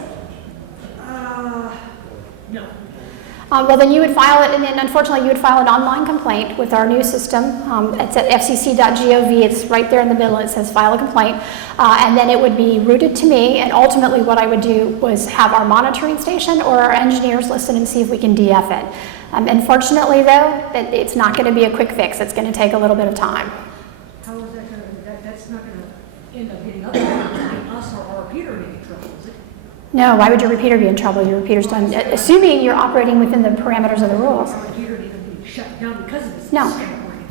No. Well, then you would file it, and then unfortunately you would file an online complaint with our new system. It's at fcc.gov. It's right there in the middle. It says file a complaint. And then it would be routed to me, and ultimately what I would do was have our monitoring station or our engineers listen and see if we can DF it. Unfortunately, though, it's not going to be a quick fix. It's going to take a little bit of time. How is that going to, that's not going to end up getting other people, us or our repeater in any trouble, is it? No, why would your repeater be in trouble? Your repeater's done, assuming you're operating within the parameters of the rules. Our repeater didn't be shut down because of this. No.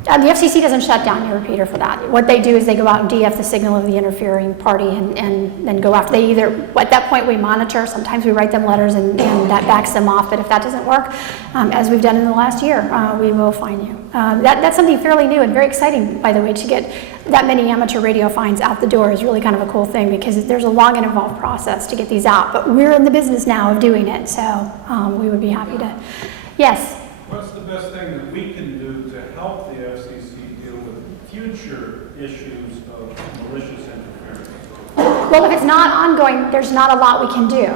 standpoint. The FCC doesn't shut down your repeater for that. What they do is they go out and DF the signal of the interfering party and then go after. They either, at that point we monitor, sometimes we write them letters and that backs them off, but if that doesn't work, as we've done in the last year, we will fine you. That's something fairly new and very exciting, by the way, to get that many amateur radio fines out the door is really kind of a cool thing because there's a long and involved process to get these out, but we're in the business now of doing it, so we would be happy to. Yes? What's the best thing that we can do to help the FCC deal with future issues of malicious interference? Well, if it's not ongoing, there's not a lot we can do.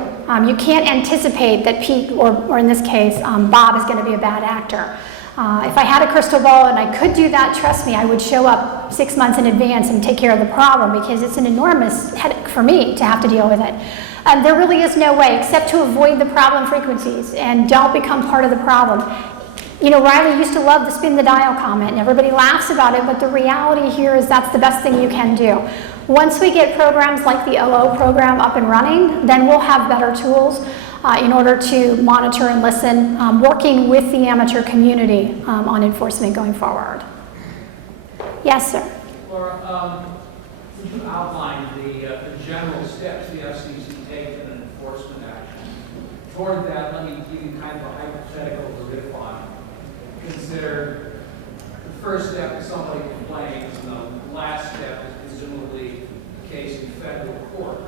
You can't anticipate that Pete, or in this case, Bob is going to be a bad actor. If I had a crystal ball and I could do that, trust me, I would show up 6 months in advance and take care of the problem because it's an enormous headache for me to have to deal with it. There really is no way except to avoid the problem frequencies and don't become part of the problem. You know, Riley used to love the spin the dial comment, and everybody laughs about it, but the reality here is that's the best thing you can do. Once we get programs like the OO program up and running, then we'll have better tools in order to monitor and listen, working with the amateur community on enforcement going forward. Yes, sir. Laura, could you outline the general steps the FCC takes in an enforcement action? Toward that, let me give you kind of a hypothetical to riff on. Consider the first step is somebody complains, and the last step is presumably the case in federal court.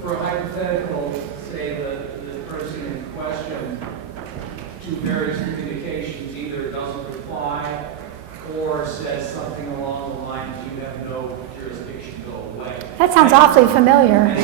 For a hypothetical, say the person in question to various communications either doesn't reply or says something along the lines, you have no jurisdiction, go away. That sounds awfully familiar. I'm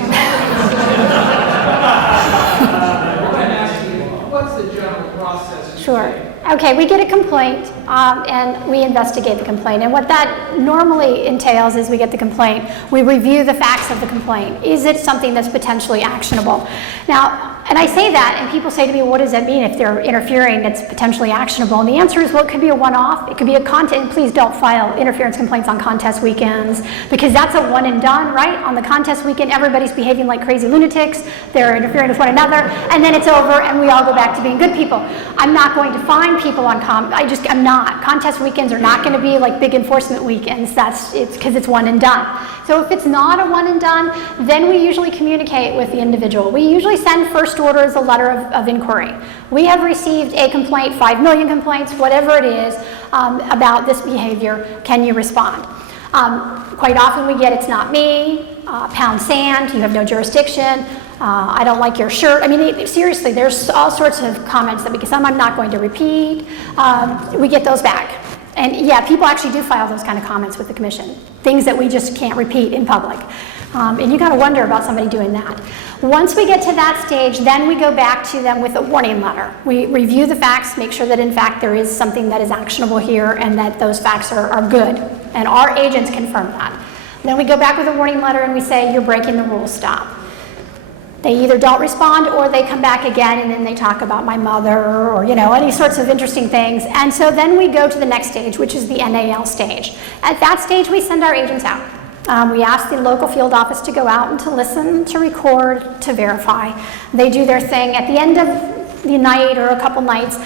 asking, what's the general process? Sure. Okay, we get a complaint and we investigate the complaint. And what that normally entails is we get the complaint, we review the facts of the complaint. Is it something that's potentially actionable? Now, And I say that, and people say to me, what does that mean if they're interfering that's potentially actionable? And the answer is, well, it could be a one-off. It could be a contest. Please don't file interference complaints on contest weekends, because that's a one and done, right? On the contest weekend, everybody's behaving like crazy lunatics. They're interfering with one another, and then it's over, and we all go back to being good people. I'm not going to fine people on I'm not. Contest weekends are not going to be like big enforcement weekends. It's because it's one and done. So if it's not a one and done, then we usually communicate with the individual. We usually send first order as a letter of inquiry. We have received a complaint, 5 million complaints, whatever it is, about this behavior. Can you respond? Quite often we get, it's not me, pound sand, you have no jurisdiction, I don't like your shirt. I mean, seriously, there's all sorts of comments that some I'm not going to repeat. We get those back. And yeah, people actually do file those kind of comments with the commission, things that we just can't repeat in public. And you gotta wonder about somebody doing that. Once we get to that stage, then we go back to them with a warning letter. We review the facts, make sure that in fact there is something that is actionable here and that those facts are good. And our agents confirm that. Then we go back with a warning letter and we say, you're breaking the rules, stop. They either don't respond or they come back again and then they talk about my mother or, any sorts of interesting things. And so then we go to the next stage, which is the NAL stage. At that stage, we send our agents out. We ask the local field office to go out and to listen, to record, to verify. They do their thing. At the end of the night or a couple nights,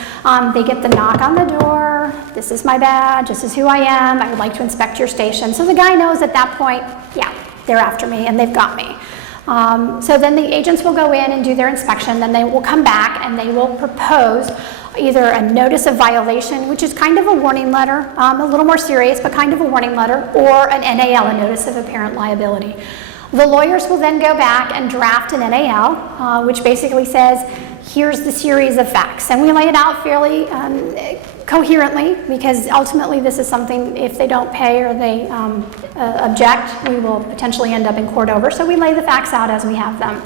they get the knock on the door. This is my badge. This is who I am. I would like to inspect your station. So the guy knows at that point, yeah, they're after me and they've got me. So then the agents will go in and do their inspection, then they will come back and they will propose either a notice of violation, which is kind of a warning letter, a little more serious, but kind of a warning letter, or an NAL, a notice of apparent liability. The lawyers will then go back and draft an NAL, which basically says, here's the series of facts. And we lay it out fairly coherently, because ultimately this is something, if they don't pay or they object, we will potentially end up in court over. So we lay the facts out as we have them.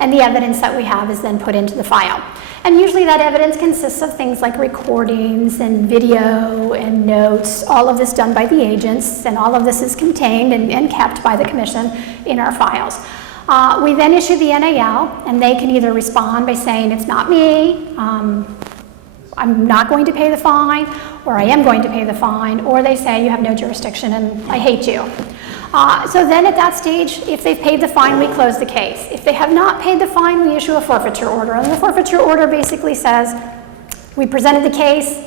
And the evidence that we have is then put into the file. And usually that evidence consists of things like recordings and video and notes, all of this done by the agents, and all of this is contained and kept by the commission in our files. We then issue the NAL, and they can either respond by saying, it's not me, I'm not going to pay the fine, or I am going to pay the fine, or they say you have no jurisdiction and I hate you. So then at that stage, if they've paid the fine, we close the case. If they have not paid the fine, we issue a forfeiture order. And the forfeiture order basically says, we presented the case,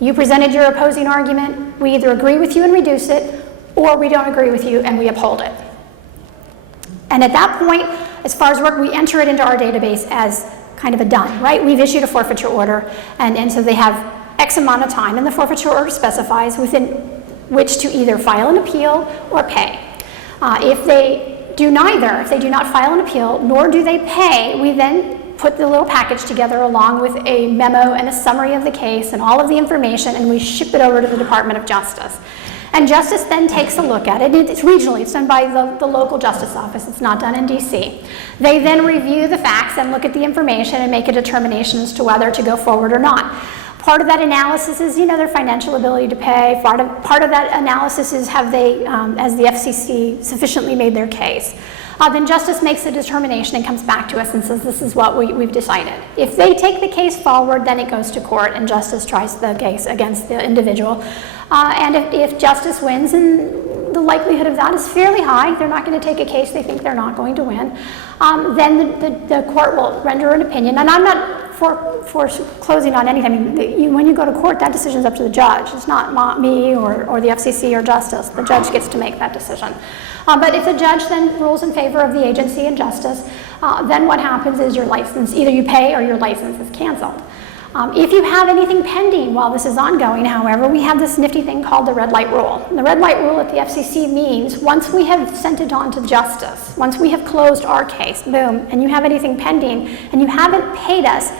you presented your opposing argument, we either agree with you and reduce it, or we don't agree with you and we uphold it. And at that point, as far as work, we enter it into our database as kind of a done, right? We've issued a forfeiture order, and so they have X amount of time, and the forfeiture order specifies within which to either file an appeal or pay. If they do neither, if they do not file an appeal, nor do they pay, we then put the little package together along with a memo and a summary of the case and all of the information, and we ship it over to the Department of Justice. And Justice then takes a look at it. It's regionally, it's done by the local justice office. It's not done in DC. They then review the facts and look at the information and make a determination as to whether to go forward or not. Part of that analysis is, their financial ability to pay. Part of that analysis is, have they, as the FCC, sufficiently made their case. Then Justice makes a determination and comes back to us and says, this is what we've decided. If they take the case forward, then it goes to court and Justice tries the case against the individual. And if Justice wins, and the likelihood of that is fairly high, they're not going to take a case they think they're not going to win, then the court will render an opinion. And I'm not for closing on anything. I mean, when you go to court, that decision is up to the judge. It's not me or the FCC or Justice. The judge gets to make that decision. But if the judge then rules in favor of the agency and Justice, then what happens is your license, either you pay or your license is canceled. If you have anything pending while this is ongoing, however, we have this nifty thing called the red light rule. And the red light rule at the FCC means once we have sent it on to Justice, once we have closed our case, boom, and you have anything pending and you haven't paid us,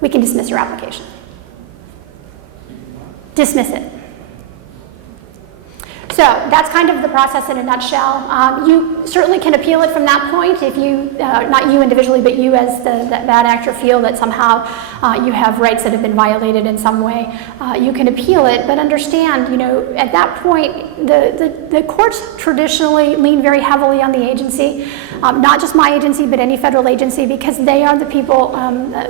we can dismiss your application. Dismiss it. So that's kind of the process in a nutshell. You certainly can appeal it from that point if you, not you individually, but you as the bad actor feel that somehow you have rights that have been violated in some way. You can appeal it, but understand, you know, at that point, the courts traditionally lean very heavily on the agency, not just my agency, but any federal agency, because they are the people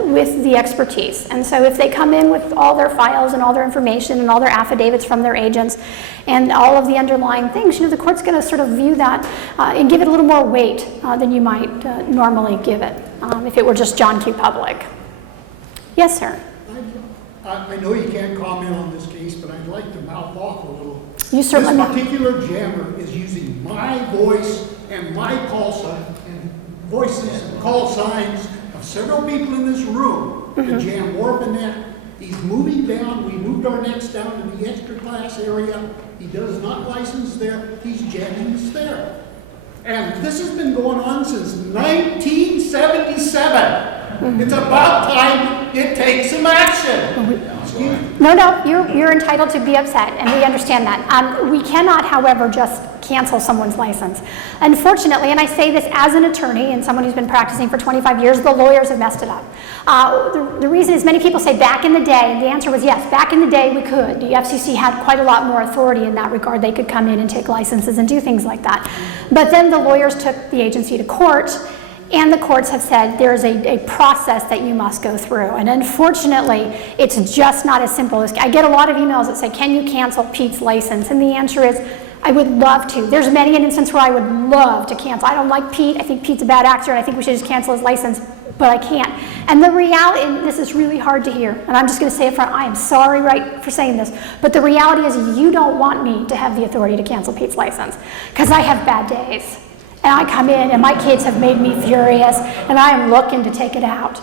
with the expertise. And so if they come in with all their files and all their information and all their affidavits from their agents and all of the underlying things, you know, the court's going to sort of view that and give it a little more weight than you might normally give it if it were just John Q. Public. Yes, sir. I know you can't comment on this case, but I'd like to mouth off a little. You certainly This particular jammer is using my voice and my call sign, and voices and call signs of several people in this room to jam Warpanet. He's moving down. We moved our nets down to the extra class area. He does not license there. He's jamming us there. And this has been going on since 1977. It's about time it takes some action. Excuse me. No, you're entitled to be upset, and we understand that. We cannot, however, just cancel someone's license. Unfortunately, and I say this as an attorney and someone who's been practicing for 25 years, the lawyers have messed it up. The reason is many people say back in the day, and the answer was yes, back in the day we could. The FCC had quite a lot more authority in that regard. They could come in and take licenses and do things like that. But then the lawyers took the agency to court, and the courts have said there is a process that you must go through. And unfortunately, it's just not as simple as, I get a lot of emails that say, can you cancel Pete's license? And the answer is, I would love to. There's many an instance where I would love to cancel. I don't like Pete. I think Pete's a bad actor, and I think we should just cancel his license, but I can't. And the reality, and this is really hard to hear, and I'm just going to say it front, I am sorry for saying this, but the reality is you don't want me to have the authority to cancel Pete's license, because I have bad days. And I come in, and my kids have made me furious, and I am looking to take it out.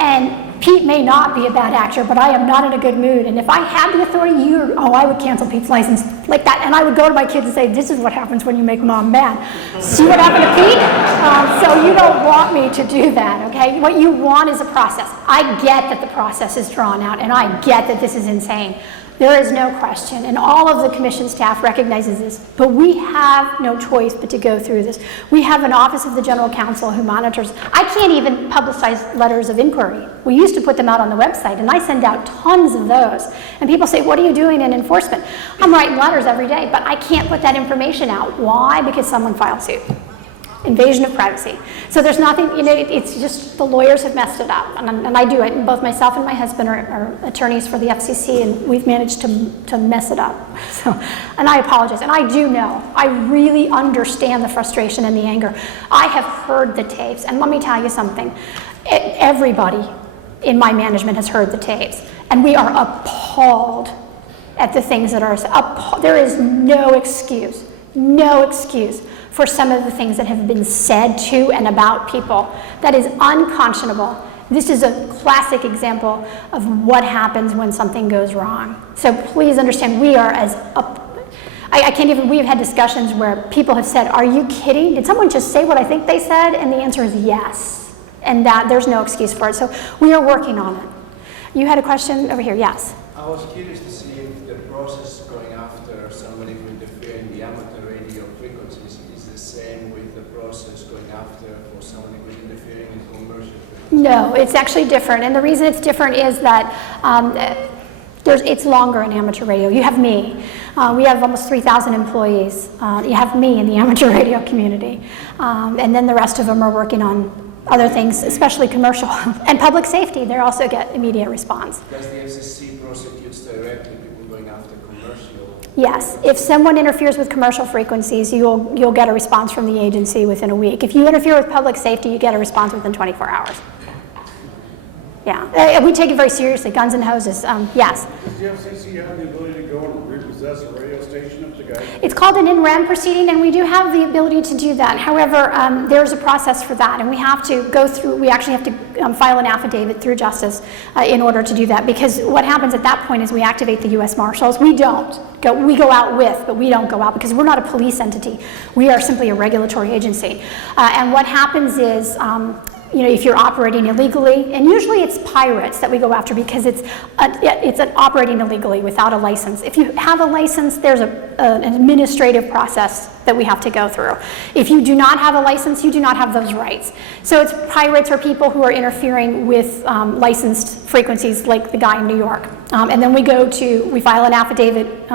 And Pete may not be a bad actor, but I am not in a good mood. And if I had the authority, I would cancel Pete's license like that. And I would go to my kids and say, this is what happens when you make mom mad. See what happened to Pete? So you don't want me to do that, okay? What you want is a process. I get that the process is drawn out, and I get that this is insane. There is no question, and all of the commission staff recognizes this, but we have no choice but to go through this. We have an Office of the General Counsel who monitors. I can't even publicize letters of inquiry. We used to put them out on the website, and I send out tons of those. And people say, what are you doing in enforcement? I'm writing letters every day, but I can't put that information out. Why? Because someone filed suit. Invasion of privacy. So there's nothing, you know, it's just the lawyers have messed it up. And I do it. And both myself and my husband are attorneys for the FCC, and we've managed to mess it up. So, and I apologize. And I do know, I really understand the frustration and the anger. I have heard the tapes. And let me tell you something. Everybody in my management has heard the tapes. And we are appalled at the things that are, there is no excuse for some of the things that have been said to and about people. That is unconscionable. This is a classic example of what happens when something goes wrong. So please understand, we are I can't even, we've had discussions where people have said, are you kidding? Did someone just say what I think they said? And the answer is yes. And that there's no excuse for it. So we are working on it. You had a question over here, yes? I was curious to see if the process going after somebody who interfered in the amateur radio frequencies is the same with the process going after for somebody who is interfering in commercial frequencies. No, it's actually different. And the reason it's different is that it's longer in amateur radio. You have me. We have almost 3,000 employees. You have me in the amateur radio community. And then the rest of them are working on other things, especially commercial. And public safety, they also get immediate response. Does the FCC prosecute directly people going after commercial? Yes, if someone interferes with commercial frequencies, you'll get a response from the agency within a week. If you interfere with public safety, you get a response within 24 hours. Yeah, we take it very seriously, guns and hoses, yes. Does the FCC have the ability to go and repossess a radio station if the guy? It's called an in-rem proceeding, and we do have the ability to do that. However, there's a process for that, and we have to go through, we actually have to file an affidavit through justice in order to do that, because what happens at that point is we activate the U.S. Marshals. We don't. We go out with, but we don't go out because we're not a police entity. We are simply a regulatory agency. And what happens is, if you're operating illegally, and usually it's pirates that we go after because it's an operating illegally without a license. If you have a license, there's an administrative process that we have to go through. If you do not have a license, you do not have those rights. So it's pirates or people who are interfering with licensed frequencies like the guy in New York. And then we file an affidavit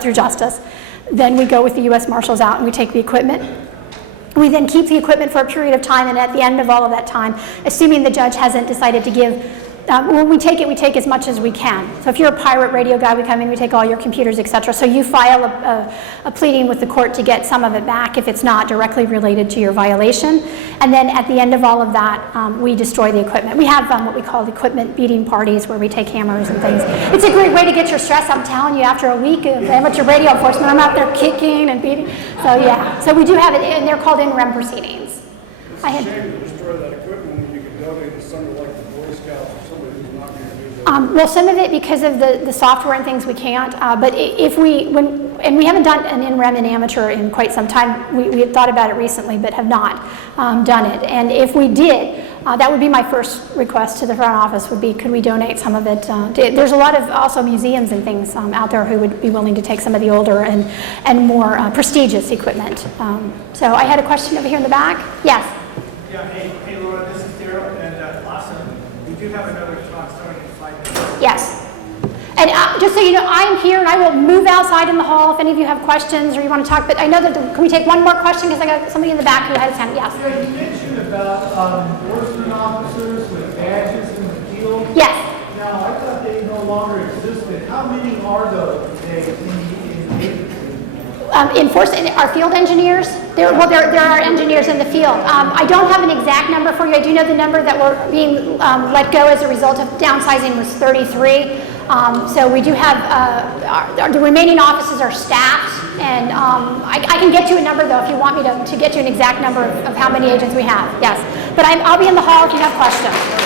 through Justice. Then we go with the U.S. Marshals out and we take the equipment. We then keep the equipment for a period of time, and at the end of all of that time, assuming the judge hasn't decided to give, when we take as much as we can. So if you're a pirate radio guy, we come in, we take all your computers, etc. So you file a pleading with the court to get some of it back if it's not directly related to your violation. And then at the end of all of that, we destroy the equipment. We have what we call equipment beating parties where we take hammers and things. It's a great way to get your stress. I'm telling you, after a week of amateur radio enforcement, I'm out there kicking and beating. So yeah, so we do have it, and they're called in-rem proceedings. It's a shame to destroy that equipment when you could donate to somebody like the Boy Scouts or somebody who's not going to use it. Well, some of it because of the software and things we can't. But if we haven't done an in-rem and amateur in quite some time. We had thought about it recently, but have not done it. And if we did, that would be my first request to the front office. Would be, could we donate some of it? There's a lot of also museums and things out there who would be willing to take some of the older and more prestigious equipment. So I had a question over here in the back. Yes. Yeah. Hey, Laura. This is Daryl, and awesome. We do have another talk starting in 5 minutes. Yes. And just so you know, I'm here and I will move outside in the hall if any of you have questions or you want to talk. But I know that, can we take one more question? Because I got somebody in the back who had his hand. Yes. Yeah, you mentioned about enforcement officers with badges in the field. Yes. Now, I thought they no longer existed. How many are those today in the Our field engineers? There are engineers in the field. I don't have an exact number for you. I do know the number that were being let go as a result of downsizing was 33. So we do have, the remaining offices are staffed, and I can get you a number though if you want me to get you an exact number of how many agents we have, yes. But I'll be in the hall if you have questions.